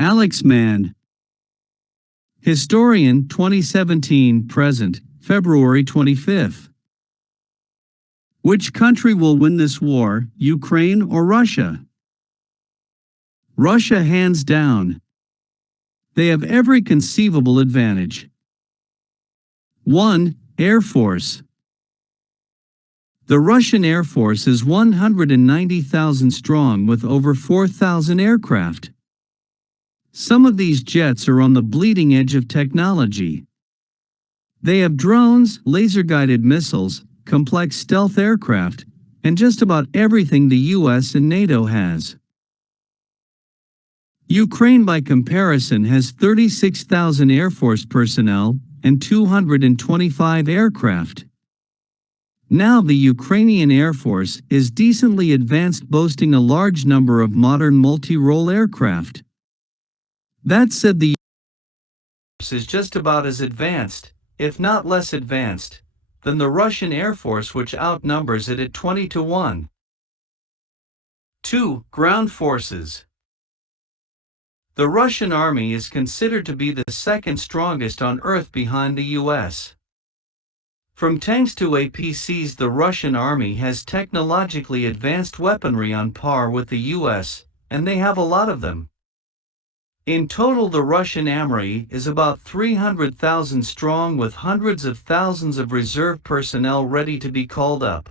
Alex Mann. Historian 2017 present, February 25. Which country will win this war, Ukraine or Russia? Russia hands down. They have every conceivable advantage. 1. Air Force. The Russian Air Force is 190,000 strong with over 4,000 aircraft. Some of these jets are on the bleeding edge of technology. They have drones, laser-guided missiles, complex stealth aircraft, and just about everything the US and NATO has. Ukraine, by comparison, has 36,000 Air Force personnel and 225 aircraft. Now the Ukrainian Air Force is decently advanced, boasting a large number of modern multi-role aircraft. That said, the Air Force is just about as advanced, if not less advanced, than the Russian Air Force, which outnumbers it at 20 to 1. 2. Ground forces. The Russian army is considered to be the second strongest on Earth behind the US. From tanks to APCs, the Russian army has technologically advanced weaponry on par with the US, and they have a lot of them. In total, the Russian army is about 300,000 strong with hundreds of thousands of reserve personnel ready to be called up.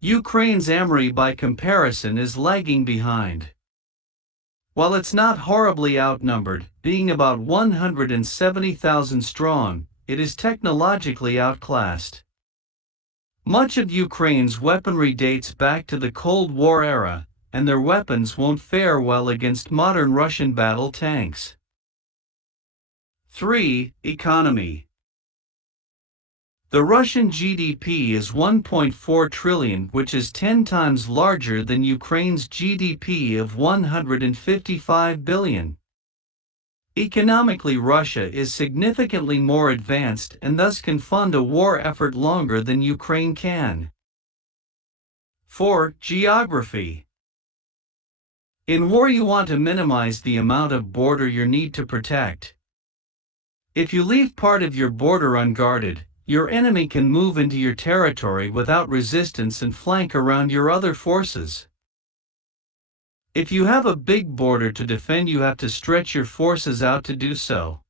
Ukraine's army, by comparison, is lagging behind. While it's not horribly outnumbered, being about 170,000 strong, it is technologically outclassed. Much of Ukraine's weaponry dates back to the Cold War era, and their weapons won't fare well against modern Russian battle tanks. 3. Economy. The Russian GDP is 1.4 trillion, which is 10 times larger than Ukraine's GDP of 155 billion. Economically, Russia is significantly more advanced and thus can fund a war effort longer than Ukraine can. 4. Geography. In war, you want to minimize the amount of border you need to protect. If you leave part of your border unguarded, your enemy can move into your territory without resistance and flank around your other forces. If you have a big border to defend, you have to stretch your forces out to do so.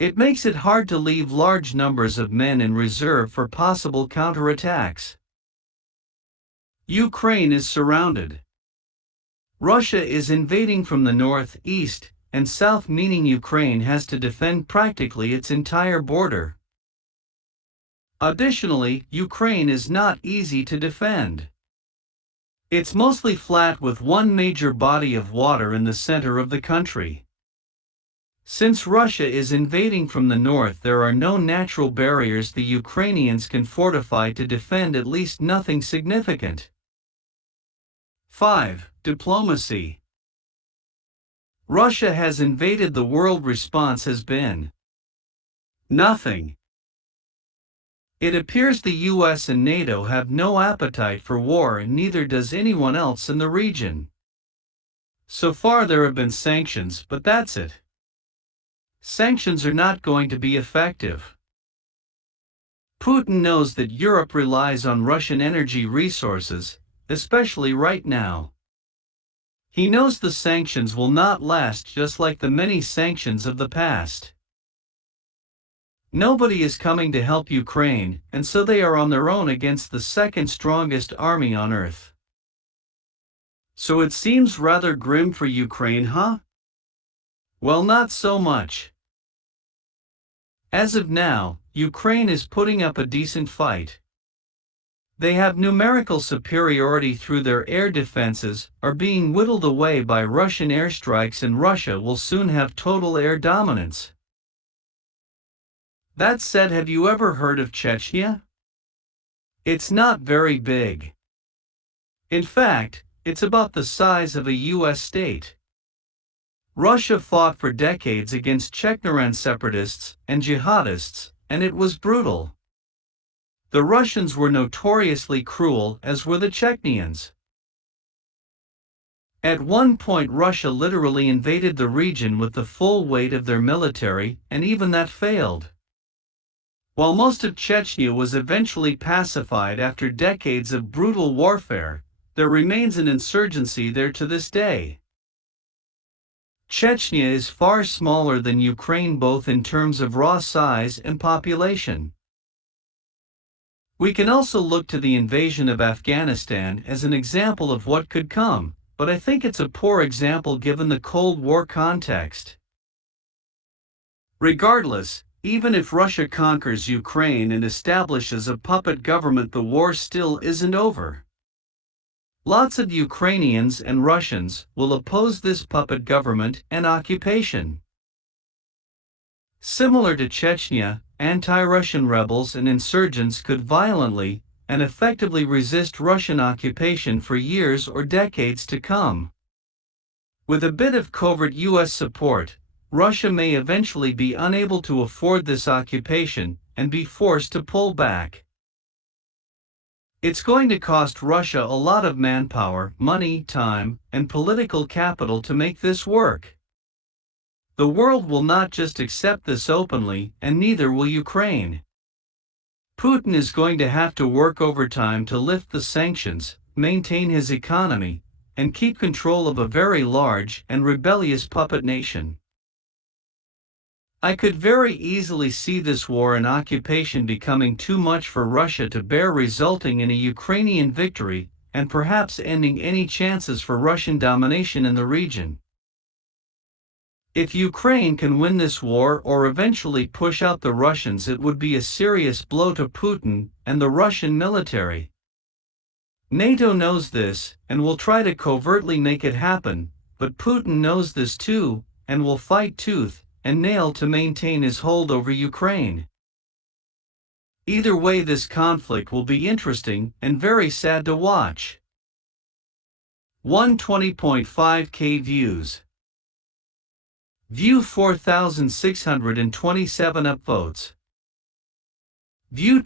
It makes it hard to leave large numbers of men in reserve for possible counterattacks. Ukraine is surrounded. Russia is invading from the north, east, and south, meaning Ukraine has to defend practically its entire border. Additionally, Ukraine is not easy to defend. It's mostly flat with one major body of water in the center of the country. Since Russia is invading from the north, there are no natural barriers the Ukrainians can fortify to defend at least nothing significant. 5. Diplomacy. Russia has invaded. The world response has been nothing. It appears the US and NATO have no appetite for war, and neither does anyone else in the region. So far there have been sanctions, but that's it. Sanctions are not going to be effective. Putin knows that Europe relies on Russian energy resources, especially right now. He knows the sanctions will not last, just like the many sanctions of the past. Nobody is coming to help Ukraine, and so they are on their own against the second strongest army on Earth. So it seems rather grim for Ukraine, huh? Well, not so much. As of now, Ukraine is putting up a decent fight. They have numerical superiority through their air defenses, are being whittled away by Russian airstrikes, and Russia will soon have total air dominance. That said, have you ever heard of Chechnya? It's not very big. In fact, it's about the size of a US state. Russia fought for decades against Chechen separatists and jihadists, and it was brutal. The Russians were notoriously cruel, as were the Chechens. At one point Russia literally invaded the region with the full weight of their military, and even that failed. While most of Chechnya was eventually pacified after decades of brutal warfare, there remains an insurgency there to this day. Chechnya is far smaller than Ukraine both in terms of raw size and population. We can also look to the invasion of Afghanistan as an example of what could come, but I think it's a poor example given the Cold War context. Regardless, even if Russia conquers Ukraine and establishes a puppet government, the war still isn't over. Lots of Ukrainians and Russians will oppose this puppet government and occupation. Similar to Chechnya, anti-Russian rebels and insurgents could violently and effectively resist Russian occupation for years or decades to come. With a bit of covert US support, Russia may eventually be unable to afford this occupation and be forced to pull back. It's going to cost Russia a lot of manpower, money, time, and political capital to make this work. The world will not just accept this openly, and neither will Ukraine. Putin is going to have to work overtime to lift the sanctions, maintain his economy, and keep control of a very large and rebellious puppet nation. I could very easily see this war and occupation becoming too much for Russia to bear, resulting in a Ukrainian victory and perhaps ending any chances for Russian domination in the region. If Ukraine can win this war or eventually push out the Russians, it would be a serious blow to Putin and the Russian military. NATO knows this and will try to covertly make it happen, but Putin knows this too and will fight tooth and nail to maintain his hold over Ukraine. Either way, this conflict will be interesting and very sad to watch. 120.5K views. View 4,627 upvotes. View